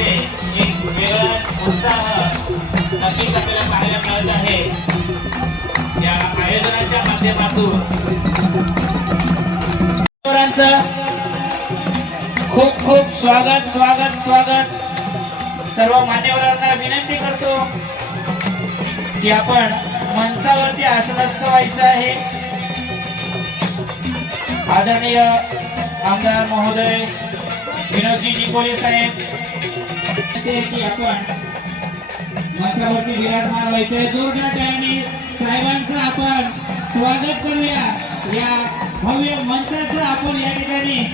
मध्ये एक वेगळा उत्साह नक्कीच आपल्याला पाहायला मिळत आहे। या आयोजनाच्या माध्यमातून खूप खूप स्वागत स्वागत स्वागत। सर्व मान्यवरांना विनंती करतो की आपण मंचावरती आसनस्थ व्हायचं आहे। आदरणीय आमदार महोदय विनोदजी निकोले साहेब की आपण मंचावरती विराजमान व्हायचे। जोरदार टाळ्यांनी साहेबांचं आपण स्वागत करूया। या भव्य मंचाचं आपण या ठिकाणी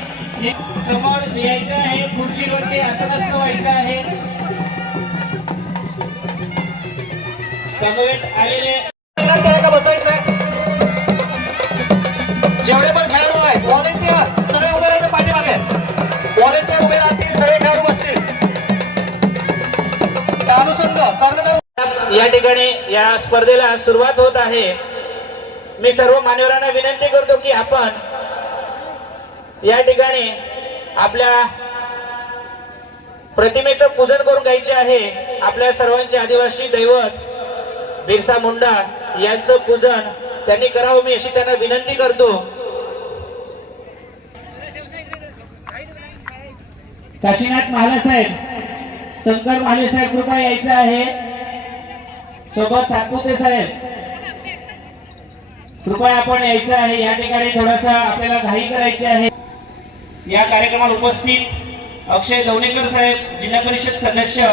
समोर यायचं आहे, खुर्चीवरती आसनस्थ व्हायचं आहे। समवेत आलेले जेवढे पण खेळाडू आहेत व्हॉलेंटियर सगळे उभे राहते पाठीमागे। व्हॉलेंटियर उभे राहतील, सगळे खेळाडू बसतील। अनुषंग या ठिकाणी या स्पर्धेला सुरुवात होत आहे। मी सर्व मान्यवरांना विनंती करतो की आपण या ठिकाणी आपल्या प्रतिमेचं पूजन करून घ्यायचे आहे। आपल्या सर्वांचे आदिवासी दैवत बिरसा मुंडा यांचं पूजन त्यांनी करावं, मी अशी त्यांना विनंती करतो। काशीनाथ महाले साहेब, शंकर महाले साहेब कृपया यायचं आहे। सोबत सातपुते साहेब कृपया आपण यायचं आहे। या ठिकाणी थोडासा आपल्याला घाई करायची आहे। या कार्यक्रमाला उपस्थित अक्षय दवणेकर साहेब, जिल्हा परिषद सदस्य,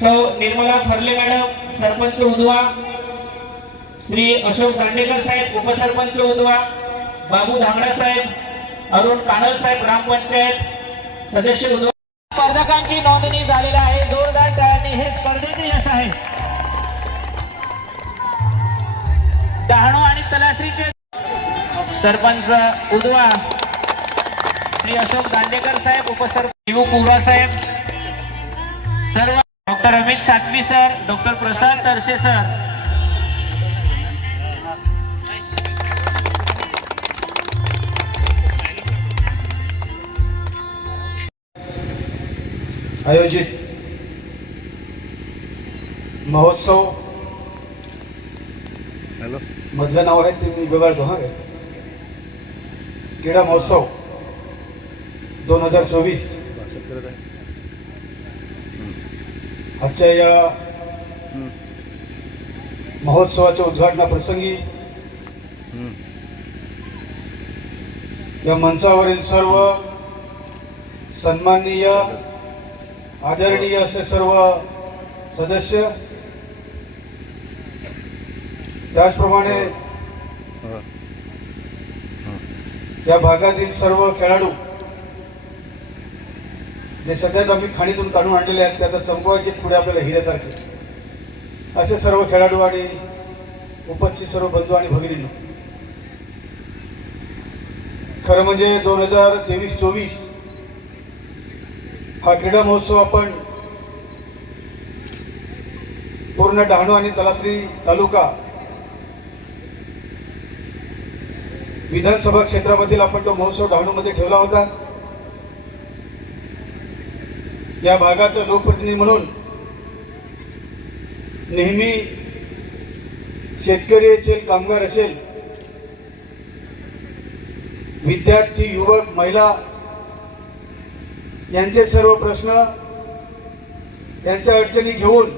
सौ निर्मला फरले मॅडम, सरपंच उदवा, श्री अशोक दांडेकर साहेब, उपसरपंच उदवा, बाबू धांगडा साहेब, अरुण कानल साहेब, ग्रामपंचायत सदस्य उदवा। स्पर्धकांची नोंदणी झालेली आहे। जोरदार टाळ्यांनी हे स्पर्धेचे यश आहे। डहाणू आणि तलासरीचे सरपंच उदवा श्री अशोक दांडेकर साहेब, उपसरपंच पुरा साहेब, सर्व डॉक्टर अमित सातवी सर, डॉक्टर प्रसाद तरशे सर, आयोजित महोत्सव मधलं नाव आहे ते मी बघाडतो। हा क्रीडा महोत्सव 2024 आजच्या या महोत्सवाच्या उद्घाटनाप्रसंगी या मंचावरील सर्व सन्माननीय आदरणीय असे सर्व सदस्य, त्याचप्रमाणे या भागातील सर्व खेळाडू जे सध्याच आम्ही खाणीतून काढून आणलेले आहेत, त्यात चमकवायचे पुढे आपल्याला हिऱ्यासारखे असे सर्व खेळाडू आणि उपस्थित सर्व बंधू आणि भगिनींनो, खरं म्हणजे 2023-24 हा क्रीडा महोत्सव आपण पूर्ण डहाणू आणि तलासरी तालुका विधानसभा क्षेत्रामधील आपण तो महोत्सव डहाणूमध्ये ठेवला होता। या भागाचा लोकप्रतिनिधी म्हणून नेहमी शेतकरी असेल, कामगार असेल, विद्यार्थी, युवक, महिला यांचे सर्व प्रश्न, त्यांच्या अडचणी घेऊन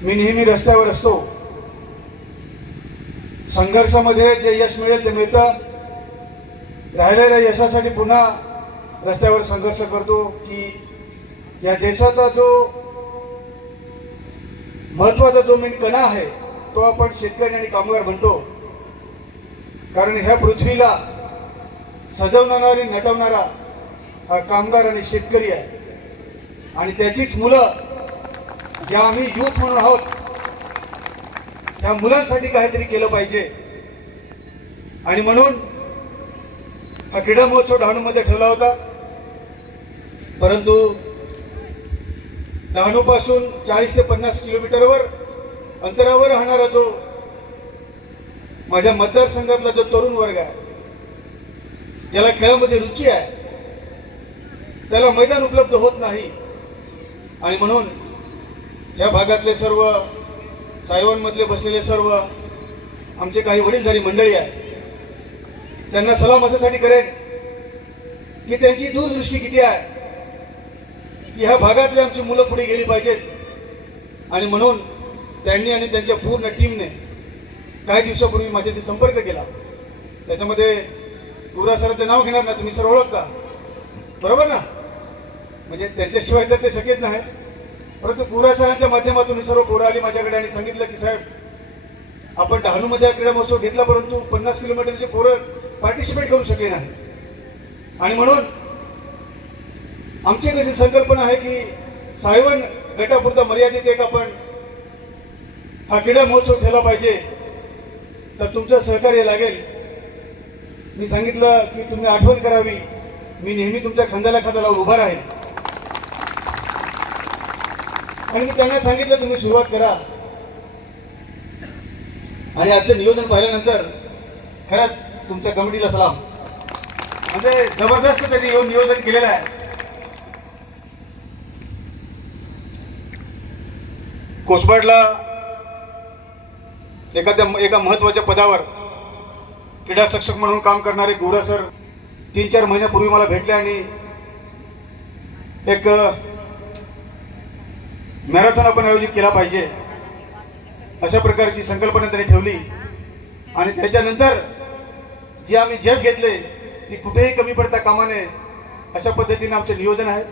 मी नेहमी रस्त्यावर असतो। संघर्षामध्ये जे यश मिळेल ते मिळतं, राहिलेल्या यशासाठी पुन्हा रस्त्यावर संघर्ष करतो की या देशाचा जो महत्वाचा जो मेन कणा आहे तो आपण शेतकरी आणि कामगार म्हणतो। कारण ह्या पृथ्वीला सजवणारा, नटवणारा हा कामगार आणि शेतकरी आहे। आणि त्याचीच मुलं ज्या आम्ही युथ म्हणून आहोत, त्या मुलांसाठी काहीतरी केलं पाहिजे। आणि म्हणून हा क्रीडा महोत्सव डहाणूमध्ये ठेवला होता। परंतु डहाणूपासून 40 ते 50 किलोमीटरवर अंतरावर राहणारा जो माझ्या मतदारसंघातला जो तरुण वर्ग आहे, ज्याला खेळामध्ये रुची आहे, त्याला मैदान उपलब्ध होत नाही. आणि म्हणून या भागातले सर्व सायवनमधले बसलेले सर्व आमचे काही वडीलधारी मंडळी आहे, त्यांना सलाम अशासाठी करेन की त्यांची दूरदृष्टी किती आहे की ह्या भागातले आमची मुलं पुढे गेली पाहिजेत. आणि म्हणून त्यांनी आणि त्यांच्या पूर्ण टीमने काही दिवसापूर्वी माझ्याशी संपर्क केला. त्याच्यामध्ये गुरा सरांचं नाव घेणार ना, तुम्ही सर ओळखता बरोबर ना, म्हणजे त्यांच्याशिवाय तर ते शक्यच नाही. परंतु गुरा सरांच्या माध्यमातून सर्व पोरं आली माझ्याकडे आणि सांगितलं की साहेब, आपण डहाणूमध्ये क्रीडा महोत्सव घेतला परंतु 50 किलोमीटरचे पोरं पार्टिसिपेट करू शकले नाही. आणि म्हणून आमची कशी संकल्पना आहे की सायवन गटापुरता मर्यादित एक आपण हा क्रीडा महोत्सव ठेवला पाहिजे, तर तुमचं सहकार्य लागेल. मी सांगितलं की तुम्ही आठवण करावी, मी नेहमी तुमच्या खांद्याला खांदा लावून उभा राहील. आणि मी त्यांना सांगितलं तुम्ही सुरुवात करा. आणि आजचं नियोजन पाहिल्यानंतर खरंच तुमच्या कमिटीला सलाम. म्हणजे जबरदस्त त्यांनी येऊन नियोजन केलेलं आहे. कोसबाडला एका महत्वाच्या पदावर क्रीडा शिक्षक म्हणून काम करणारे गुरा सर 3-4 महिन्यापूर्वी मला भेटले आणि एक मॅरेथॉन आपण आयोजित केला पाहिजे अशा प्रकारची संकल्पना त्यांनी ठेवली. आणि त्याच्यानंतर जे आम्ही झेप घेतले ती कुठेही कमी पडता कामा नये अशा पद्धतीने आमचे नियोजन आहे.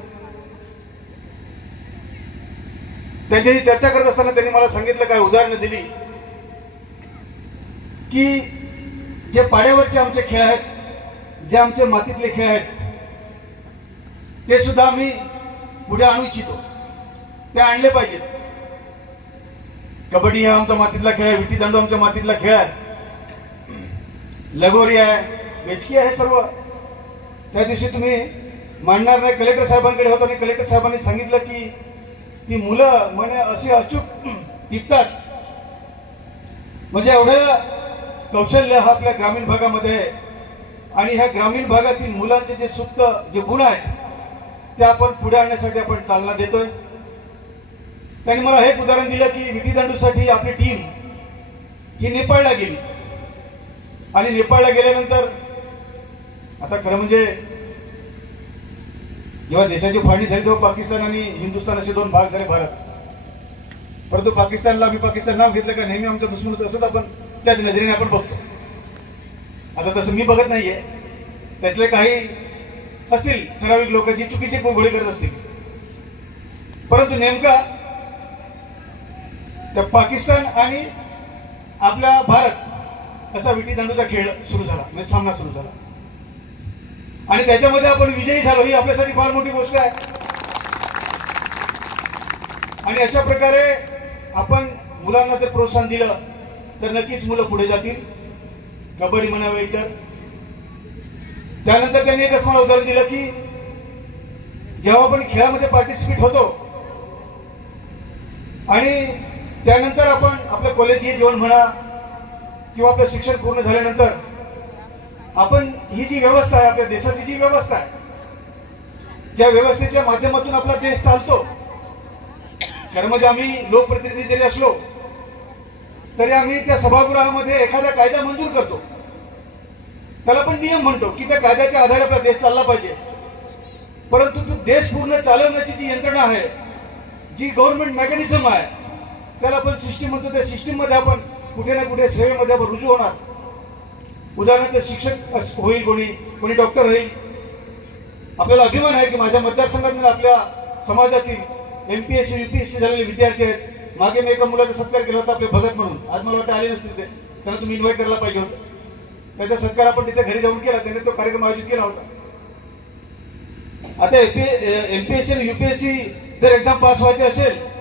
त्यांच्याशी चर्चा करत असताना त्यांनी मला सांगितलं, काय उदाहरणं दिली की जे पाड्यावरचे आमचे खेळ आहेत, जे आमचे मातीतले खेळ आहेत, ते सुद्धा आम्ही पुढे आणू इच्छितो, ते आणले पाहिजेत. कबड्डी हा आमचा मातीतला खेळ आहे, विटी दांडू आमच्या मातीतला खेळ आहे, लगोरी आहे, वेचकी आहे सर्व. त्या दिवशी तुम्ही मांडणार नाही, कलेक्टर साहेबांकडे होता आणि कलेक्टर साहेबांनी सांगितलं की ती मुलं म्हणे असे अचूक टिपतात, म्हणजे एवढं कौशल्य हा आपल्या ग्रामीण भागामध्ये आहे. आणि ह्या ग्रामीण भागातील मुलांचे जे सुप्त जे गुण आहेत ते आपण पुढे आणण्यासाठी आपण चालना देतोय. त्यांनी मला एक उदाहरण दिलं की विटी दांडूसाठी आपली टीम ही नेपाळला गेली आणि नेपाळला गेल्यानंतर आता खरं म्हणजे जेव्हा देशाची फाळणी झाली तेव्हा पाकिस्तान आणि हिंदुस्थान असे 2 भाग झाले भारत. परंतु पाकिस्तानला आम्ही पाकिस्तान नाव घेतलं का नेहमी आमचं दुश्मन असंच आपण त्याच नजरेने आपण बघतो. आता तसं मी बघत नाहीये, त्यातले काही असतील ठराविक लोक जी चुकीचे गोळी करत असतील. परंतु नेमका त्या पाकिस्तान आणि आपला भारत असा विटी दांडूचा खेळ सुरू झाला, म्हणजे सामना सुरू झाला आणि त्याच्यामध्ये आपण विजयी झालो, ही आपल्यासाठी फार मोठी गोष्ट आहे. आणि अशा प्रकारे आपण मुलांना जर प्रोत्साहन दिलं तर नक्कीच मुलं पुढे जातील. कबड्डी म्हणावे इतर. त्यानंतर त्यांनी एकच मला उदाहरण दिलं की जेव्हा आपण खेळामध्ये पार्टिसिपेट होतो आणि त्यानंतर आपण आपलं कॉलेजीय जीवन म्हणा किंवा आपलं शिक्षण पूर्ण झाल्यानंतर आपण ही जी व्यवस्था आहे, आपल्या देशाची जी व्यवस्था आहे, ज्या व्यवस्थेच्या माध्यमातून आपला देश चालतो, खरं म्हणजे आम्ही लोकप्रतिनिधी जरी असलो तरी आम्ही त्या सभागृहामध्ये एखादा कायदा मंजूर करतो, त्याला पण नियम म्हणतो की त्या कायद्याच्या आधारे आपला देश चालला पाहिजे. परंतु तो देश पूर्ण चालवण्याची जी यंत्रणा आहे, जी गव्हर्नमेंट मेकॅनिझम आहे, त्याला आपण सिस्टीम म्हणतो. त्या सिस्टीममध्ये आपण कुठे ना कुठे सेवेमध्ये आपण रुजू होणार. उदाहरणार्थ शिक्षक होईल, कोणी डॉक्टर होईल. आपल्याला अभिमान आहे की माझ्या मतदारसंघात आपल्या समाजातील MPSC UPSC झालेले विद्यार्थी आहेत. मागे मी एका मुलाचा सत्कार केला होता आपले भगत म्हणून, आज मला वाटतं आले नसतील ते, त्यांना तुम्ही इन्व्हाइट करायला पाहिजे होतं. त्याचा सत्कार आपण तिथे घरी जाऊन केला, त्याने तो कार्यक्रम आयोजित केला होता. आता MPSC आणि UPSC जर एक्झाम पास व्हायचे असेल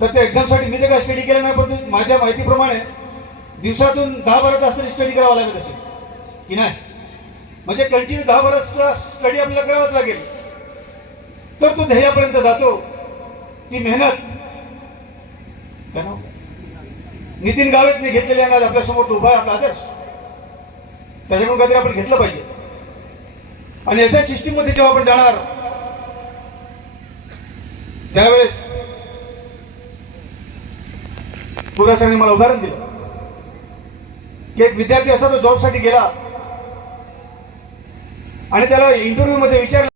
तर त्या एक्झामसाठी मी तर काय स्टडी केलं नाही, पण माझ्या माहितीप्रमाणे दिवसातून 10-12 तास तरी स्टडी करावा लागत असेल की नाही. म्हणजे कंटिन्यू 10-12 स्टडी आपल्याला करावाच लागेल, तर तो ध्येयापर्यंत जातो. ती मेहनत नितीन गावेतने घेतलेली आहे, आपल्या समोर उभा आहे आपला आदर्श, त्याच्याकडून काहीतरी आपण घेतलं पाहिजे. आणि अशा सिस्टीममध्ये जेव्हा आपण जाणार त्यावेळेस पुरा सरांनी मला उदाहरण दिलं की एक विद्यार्थी असा तो जॉबसाठी गेला आणि त्याला इंटरव्ह्यू मध्ये विचारलं